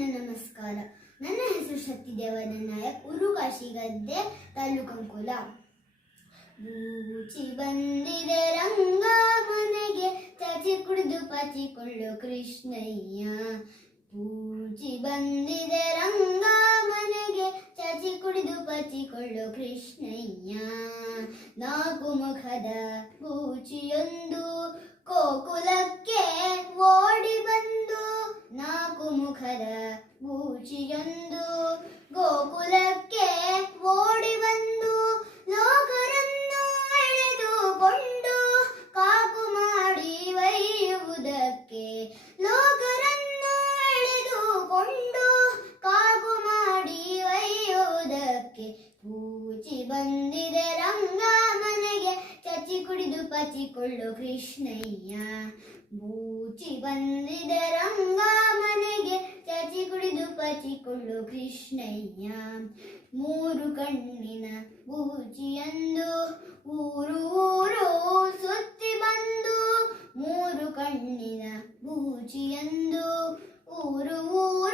ನನ್ನ ನಮಸ್ಕಾರ. ನನ್ನ ಹೆಸರು ಶಕ್ತಿ ದೇವನ ನಾಯಕ್. ಉರುಕಾಶಿ ಗದ್ದೆ ತಾಲೂಕು ಅಂಕೋಲ. ಬೂಚಿ ಬಂದಿದೆ ರಂಗ ಮನೆಗೆ. ಚಾಚಿ ಕುಡಿದು ಪಚಿಕೊಳ್ಳು ಕೃಷ್ಣಯ್ಯ. ಬೂಚಿ ಬಂದಿದೆ ರಂಗ ಮನೆಗೆ. ಚಾಚಿ ಕುಡಿದು ಪಚಿಕೊಳ್ಳು ಕೃಷ್ಣಯ್ಯ. ನಾಲ್ಕು ಮುಖದ ಬೂಚಿಯೊಂದು ಮುಖದ ಬೂಚಿಯೊಂದು ಗೋಕುಲಕ್ಕೆ ಪೂಜಿ ಬಂದಿದೆ ರಂಗ ಮನೆಗೆ. ಚಚಿ ಕುಡಿದು ಪಚಿಕೊಳ್ಳು ಕೃಷ್ಣಯ್ಯ. ಬೂಚಿ ಬಂದಿದೆ ರಂಗ ಮನೆಗೆ. ಚಚಿ ಕುಡಿದು ಪಚಿಕೊಳ್ಳು ಕೃಷ್ಣಯ್ಯ. ಮೂರು ಕಣ್ಣಿನ ಬೂಚಿಯಂದು ಊರು ಊರು ಸುತ್ತಿ ಬಂದು. ಮೂರು ಕಣ್ಣಿನ ಬೂಚಿಯಂದು ಊರು ಊರು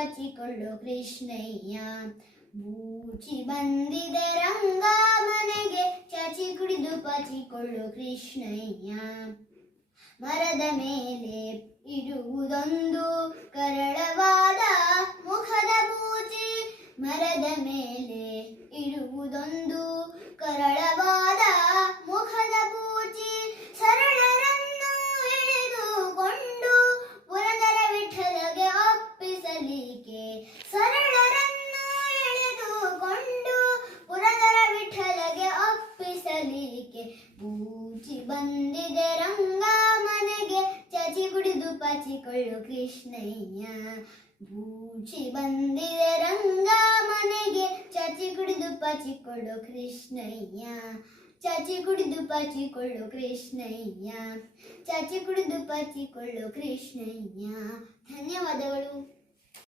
ಕುಡಿದು ಪಚಿಕೊಳ್ಳು ಕೃಷ್ಣಯ್ಯ. ಬೂಚಿ ಬಂದಿದೆ ರಂಗ ಮನೆಗೆ, ಚಚಿ ಕುಡಿದು ಪಚಿಕೊಳ್ಳು ಕೃಷ್ಣಯ್ಯ. ಮರದ ಮೇಲೆ ಇಡುವುದೊಂದು ಕರಳವಾದ ಬೂಚಿ ಬಂದಿದೆ ರಂಗ ಮನೆಗೆ. ಚಚಿ ಕುಡಿದು ಪಚಿಕೊಳ್ಳು ಕೃಷ್ಣಯ್ಯ. ಬೂಚಿ ಬಂದಿದೆ ರಂಗ ಮನೆಗೆ. ಚಚಿ ಕುಡಿದು ಪಚಿಕೊಳ್ಳು ಕೃಷ್ಣಯ್ಯ. ಚಚಿ ಕುಡಿದು ಪಚಿಕೊಳ್ಳು ಕೃಷ್ಣಯ್ಯ. ಚಚಿ ಕುಡಿದು ಪಚಿಕೊಳ್ಳು ಕೃಷ್ಣಯ್ಯ. ಧನ್ಯವಾದಗಳು.